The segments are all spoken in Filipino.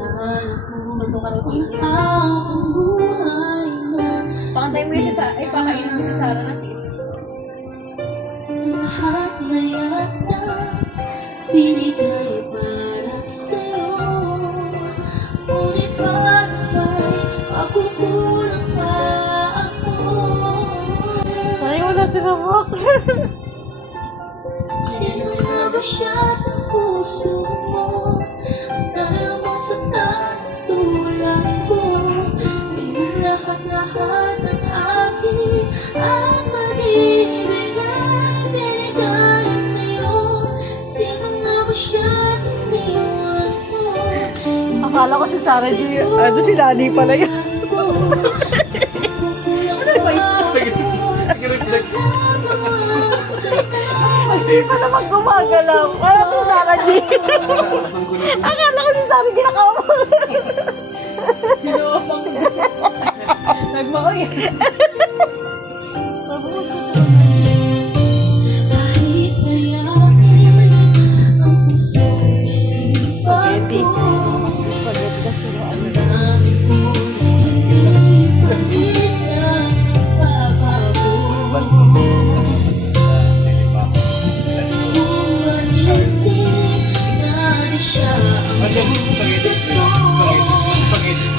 Luto ka rin sa pakantay mo yung ay pakainin mo si Sarah na si lahat na yata binigay para sa'yo. Ngunit bakit pagkukulang pa ako? Ay, wala sila mo. Sino na ba siya sa puso mo? Kaya mo sa tulad ko. Ngayong lahat-lahat ng akin at pag-ibig ay binigay sa'yo. Sino na ba siya iniwan mo? Akala ko si Sarah G. Ano si Lani pala yun. Hindi pa naman gumagalaw. Wala si Sarah G. Akala ko si Sarah G nakama. Sinopang nagmaoy. Kahit nayakin ang puso'y isipan ko. Ang dami kong hindi pa rin nagbabago. Kung manisip na di siya ang gusto,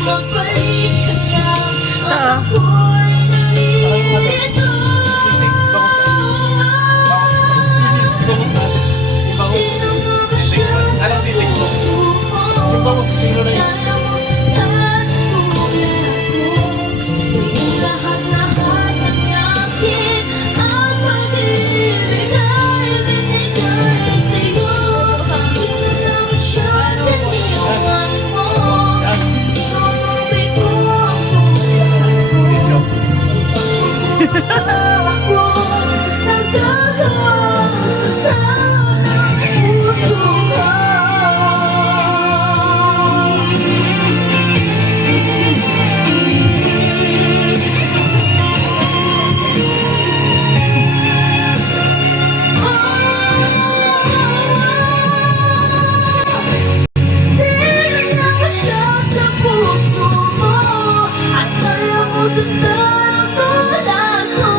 magbalik ka lang at ako'y nalilito. Sino nga ba siya sa puso mo? Kaya mo saktan tulad ko. Ngayong lahat-lahat ng akin at pag-ibig ay binigay sa'yo. Sino na ba siya iniwan mo? Iwan mo bigo ang tulad ko. Ako nagagawa sa tao ng puso ko. Sino na ba siya sa puso mo? At kaya mo sundan ang tulad ko.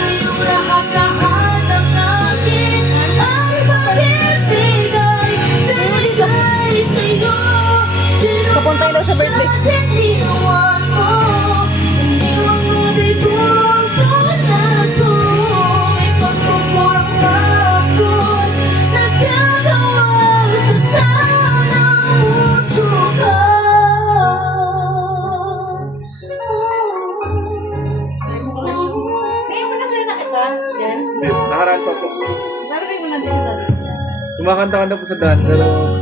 Ngayong lahat-lahat ng akin ay pag-ibig ay binigay sa'yo. Sino Papuntay daw sa birthday. iniwan mo? Iniwan mo bigo ang tulad ko. May pagkukurang na ako'y nagkagawa sa tao ng puso ko. Ngayon mo na sa'yo nakita? Yes. Nakaraan pa po. Narinig mo na din sa Kumakanta-kanta po sa daan, pero